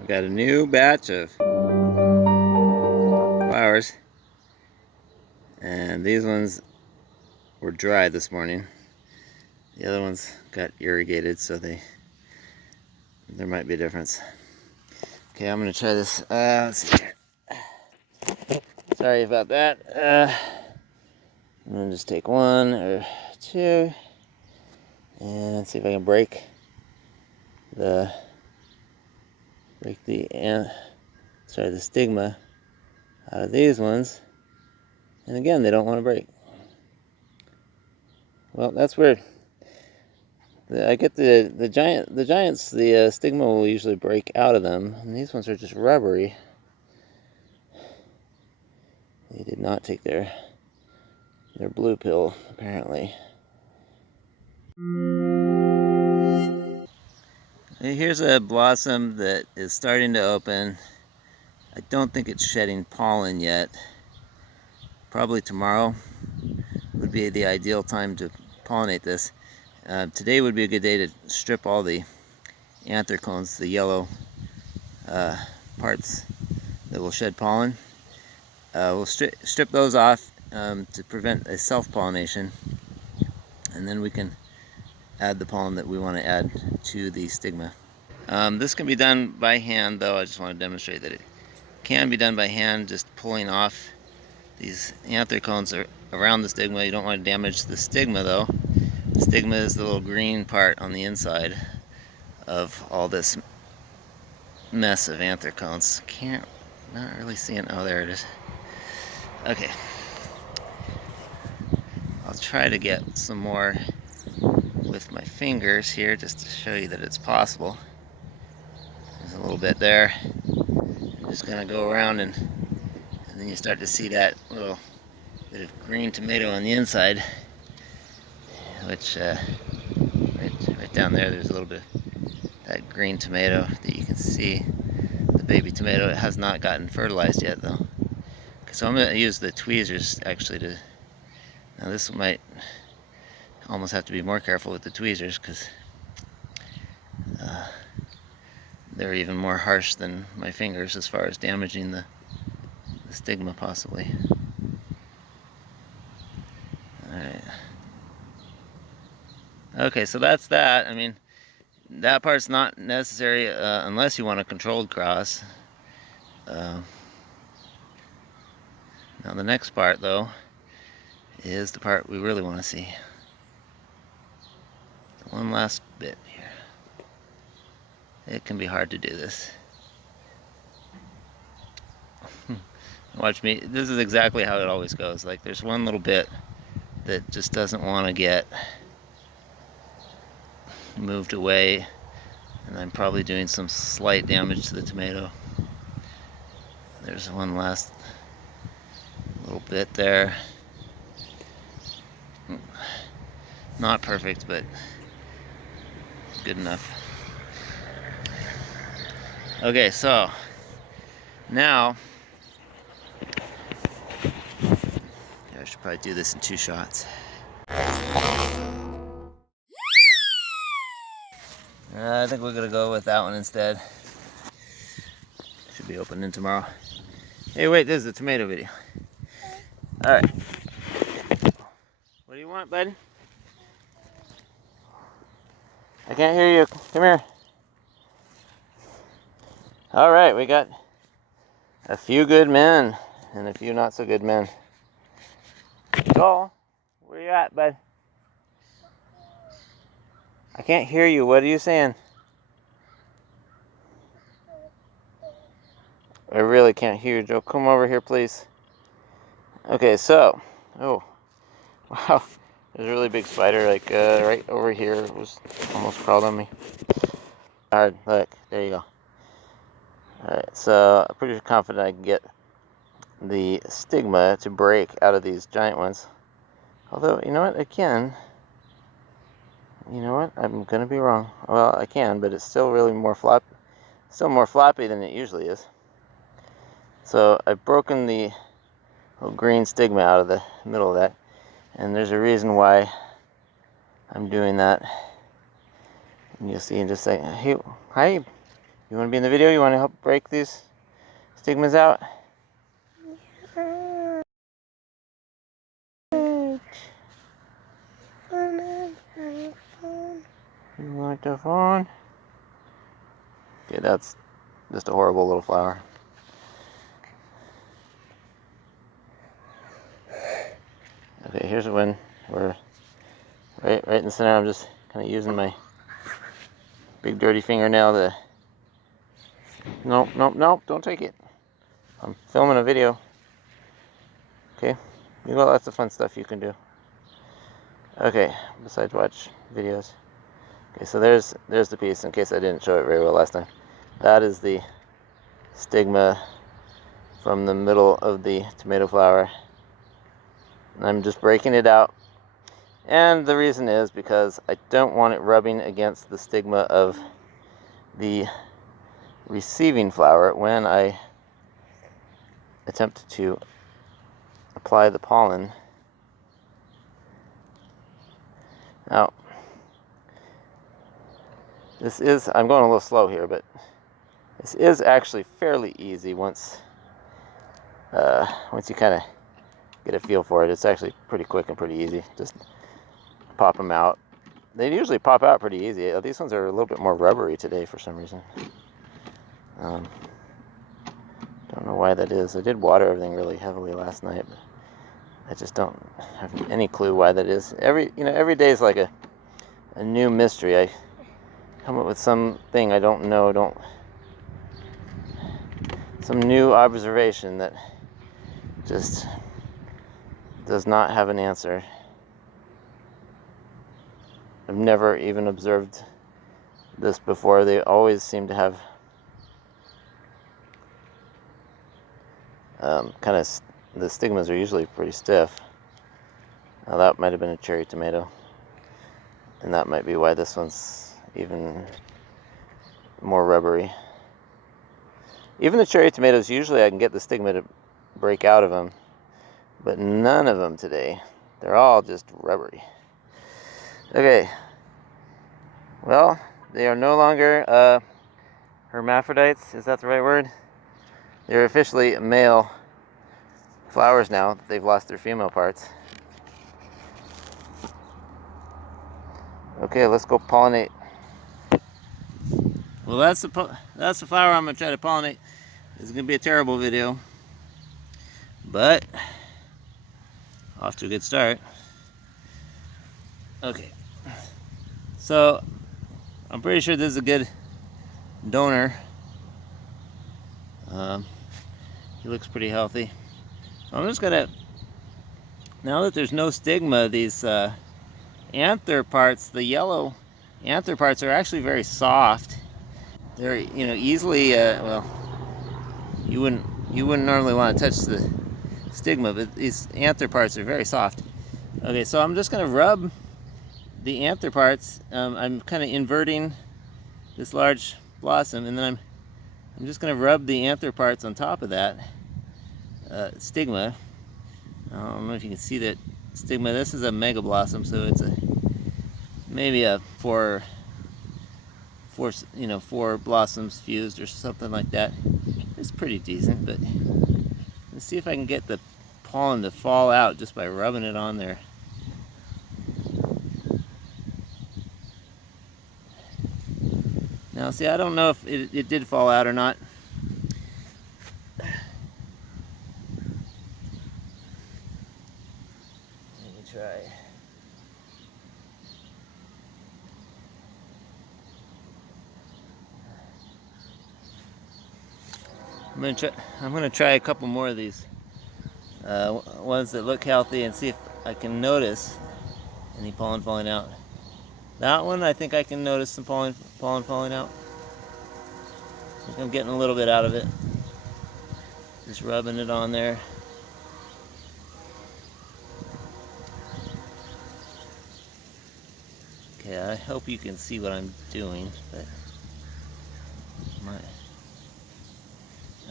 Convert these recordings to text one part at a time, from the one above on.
I've got a new batch of flowers, and these ones were dry this morning. The other ones got irrigated, so there might be a difference. Okay, I'm gonna try this. Let's see here. Sorry about that. I'm gonna just take one or two and see if I can break the stigma out of these ones. And again, they don't want to break. Well, that's weird. I get the giants. The stigma will usually break out of them, and these ones are just rubbery. They did not take their blue pill, apparently. Here's a blossom that is starting to open. I don't think it's shedding pollen yet. Probably tomorrow would be the ideal time to pollinate this. Today would be a good day to strip all the anther cones, the yellow parts that will shed pollen. We'll strip those off to prevent a self-pollination, and then we can add the pollen that we want to add to the stigma. This can be done by hand, though. I just want to demonstrate that it can be done by hand, just pulling off these anther cones around the stigma. You don't want to damage the stigma, though. The stigma is the little green part on the inside of all this mess of anther cones. Not really seeing. Oh, there it is. Okay. I'll try to get some more with my fingers here just to show you that it's possible. There's a little bit there. I'm just gonna go around and then you start to see that little bit of green tomato on the inside, which right down there's a little bit of that green tomato that you can see. The baby tomato, it has not gotten fertilized yet, though. So I'm gonna use the tweezers actually to. Now this might almost have to be more careful with the tweezers because they're even more harsh than my fingers as far as damaging the stigma, possibly. Alright. Okay, so that's that. I mean, that part's not necessary unless you want a controlled cross. Now the next part, though, is the part we really want to see. One last bit here. It can be hard to do this. Watch me. This is exactly how it always goes. Like, there's one little bit that just doesn't want to get moved away, and I'm probably doing some slight damage to the tomato. There's one last little bit there. Not perfect, but good enough. Okay, so now I should probably do this in 2 shots. I think we're gonna go with that one instead. Should be opening tomorrow. Hey, wait, this is a tomato video. All right. What do you want, bud? I can't hear you. Come here. All right, we got a few good men and a few not so good men. Joel, where you at, bud? I can't hear you. What are you saying? I really can't hear you, Joe. Come over here, please. Okay, so, oh, wow, there's a really big spider, like right over here. It was almost crawled on me. Hard, look, there you go. Alright, so I'm pretty confident I can get the stigma to break out of these giant ones. Although, you know what, I can. You know what, I'm gonna be wrong. Well, I can, but it's still really more floppy than it usually is. So I've broken the little green stigma out of the middle of that, and there's a reason why I'm doing that. And you'll see in just a second. Hey, hi, You want to be in the video? You want to help break these stigmas out? You want the phone? Okay, that's just a horrible little flower. Okay, here's one where right in the center. I'm just kind of using my big dirty fingernail to. Nope, don't take it. I'm filming a video. Okay, you got lots of fun stuff you can do. Okay, besides watch videos. Okay, so there's the piece, in case I didn't show it very well last time. That is the stigma from the middle of the tomato flower. And I'm just breaking it out. And the reason is because I don't want it rubbing against the stigma of the receiving flower when I attempt to apply the pollen. Now, I'm going a little slow here, but this is actually fairly easy once you kind of get a feel for it. It's actually pretty quick and pretty easy. Just pop them out. They usually pop out pretty easy. These ones are a little bit more rubbery today for some reason. Don't know why that is. I did water everything really heavily last night, but I just don't have any clue why that is. Every day is like a new mystery. I come up with something I don't know, some new observation that just does not have an answer. I've never even observed this before. They always seem to have the stigmas are usually pretty stiff. Now that might have been a cherry tomato, and that might be why this one's even more rubbery. Even the cherry tomatoes, usually I can get the stigma to break out of them, but none of them today. They're all just rubbery. Okay, well, they are no longer hermaphrodites. Is that the right word? They're officially male flowers now. They've lost their female parts. Okay, let's go pollinate. Well, that's the flower I'm gonna try to pollinate. It's gonna be a terrible video, but off to a good start. Okay, so I'm pretty sure this is a good donor. He looks pretty healthy. I'm just gonna, now that there's no stigma, these anther parts, the yellow anther parts are actually very soft. They're, easily, well, you wouldn't normally want to touch the stigma, but these anther parts are very soft. Okay, so I'm just gonna rub the anther parts. I'm kind of inverting this large blossom, and then I'm just gonna rub the anther parts on top of that stigma. I don't know if you can see that stigma. This is a mega blossom, so it's maybe a four blossoms fused or something like that. It's pretty decent, but let's see if I can get the pollen to fall out just by rubbing it on there. Now, see, I don't know if it did fall out or not. Let me try. I'm gonna try a couple more of these ones that look healthy and see if I can notice any pollen falling out. That one, I think I can notice some pollen falling out. I think I'm getting a little bit out of it. Just rubbing it on there. Okay, I hope you can see what I'm doing, but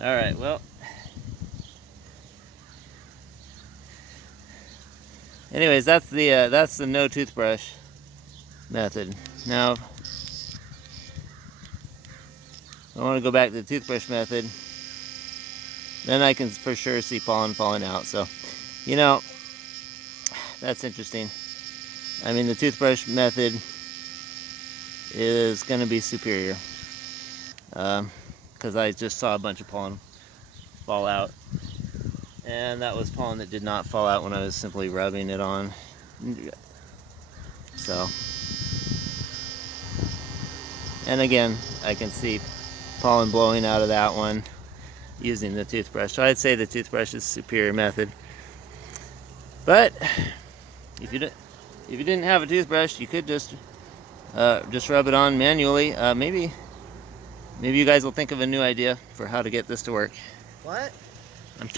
all right, well, anyways, that's the no toothbrush method. Now, I want to go back to the toothbrush method. Then I can for sure see pollen falling out. So, you know, that's interesting. I mean, the toothbrush method is going to be superior. Because I just saw a bunch of pollen fall out. And that was pollen that did not fall out when I was simply rubbing it on. So, and again, I can see pollen blowing out of that one using the toothbrush. So I'd say the toothbrush is a superior method. But if you didn't have a toothbrush, you could just rub it on manually. Maybe you guys will think of a new idea for how to get this to work. What? I'm